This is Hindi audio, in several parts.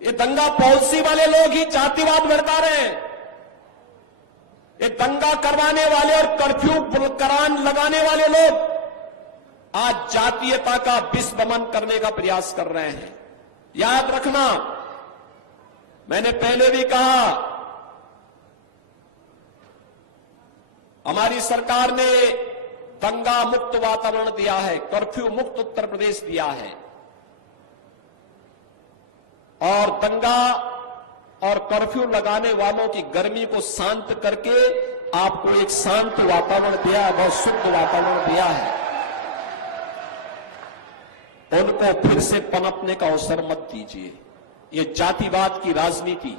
ये दंगा पॉलिसी वाले लोग ही जातिवाद भड़का रहे हैं। ये दंगा करवाने वाले और कर्फ्यू करान लगाने वाले लोग आज जातीयता का विस्मरण करने का प्रयास कर रहे हैं। याद रखना, मैंने पहले भी कहा, हमारी सरकार ने दंगा मुक्त वातावरण दिया है, कर्फ्यू मुक्त उत्तर प्रदेश दिया है और दंगा और कर्फ्यू लगाने वालों की गर्मी को शांत करके आपको एक शांत वातावरण दिया है, बहुत शुद्ध वातावरण दिया है। उनको फिर से पनपने का अवसर मत दीजिए। ये जातिवाद की राजनीति,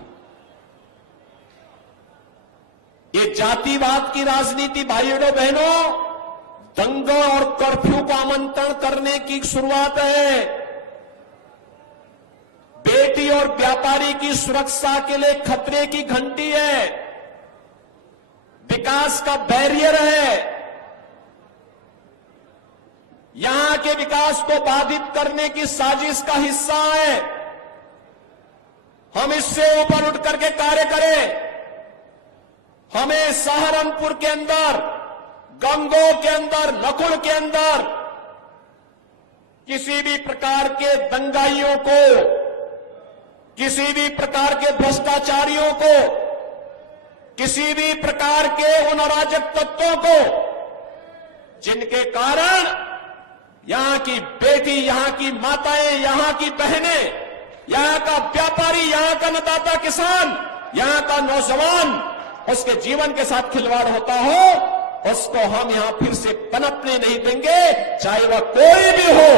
ये जातिवाद की राजनीति भाइयों बहनों, दंगा और कर्फ्यू को आमंत्रण करने की शुरुआत है। बेटी और व्यापारी की सुरक्षा के लिए खतरे की घंटी है, विकास का बैरियर है। यहां के विकास को बाधित करने की साजिश का हिस्सा है। हम इससे ऊपर उठ करके कार्य करें। हमें सहारनपुर के अंदर, गंगो के अंदर, नकुल के अंदर किसी भी प्रकार के दंगाइयों को, किसी भी प्रकार के भ्रष्टाचारियों को, किसी भी प्रकार के उन अराजक तत्वों को जिनके कारण यहां की बेटी, यहां की माताएं, यहां की बहनें, यहां का व्यापारी, यहां का अन्नदाता किसान, यहां का नौजवान, उसके जीवन के साथ खिलवाड़ होता हो, उसको हम यहां फिर से पनपने नहीं देंगे, चाहे वह कोई भी हो।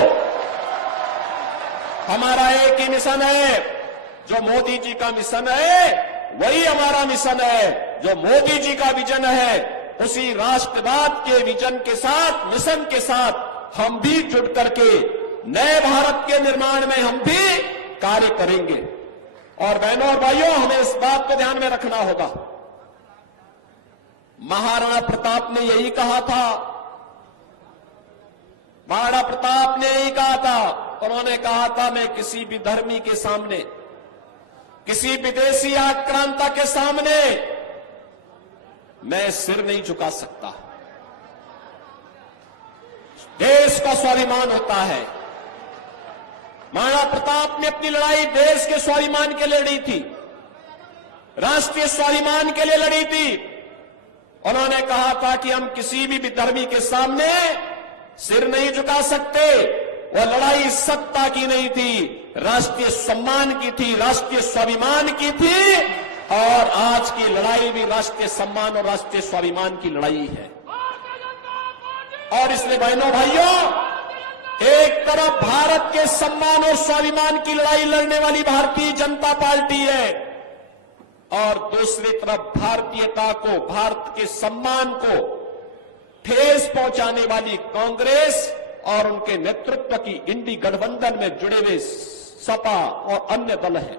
हमारा एक ही मिशन है, जो मोदी जी का मिशन है वही हमारा मिशन है। जो मोदी जी का विजन है, उसी राष्ट्रवाद के विजन के साथ, मिशन के साथ हम भी जुड़ करके नए भारत के निर्माण में हम भी कार्य करेंगे। और बहनों और भाइयों, हमें इस बात को ध्यान में रखना होगा, महाराणा प्रताप ने यही कहा था, महाराणा प्रताप ने यही कहा था। उन्होंने कहा था, मैं किसी भी धर्मी के सामने, किसी विदेशी आक्रांता के सामने मैं सिर नहीं झुका सकता। देश का स्वाभिमान होता है। महाराणा प्रताप ने अपनी लड़ाई देश के स्वाभिमान के लिए लड़ी थी, राष्ट्रीय स्वाभिमान के लिए लड़ी थी। उन्होंने कहा था कि हम किसी भी विधर्मी के सामने सिर नहीं झुका सकते। वह लड़ाई सत्ता की नहीं थी, राष्ट्रीय सम्मान की थी, राष्ट्रीय स्वाभिमान की थी। और आज की लड़ाई भी राष्ट्रीय सम्मान और राष्ट्रीय स्वाभिमान की लड़ाई है। और इसलिए बहनों भाइयों, एक तरफ भारत के सम्मान और स्वाभिमान की लड़ाई लड़ने वाली भारतीय जनता पार्टी है और दूसरी तरफ भारतीयता को, भारत के सम्मान को ठेस पहुंचाने वाली कांग्रेस और उनके नेतृत्व की इंडी गठबंधन में जुड़े हुए सपा और अन्य दल हैं।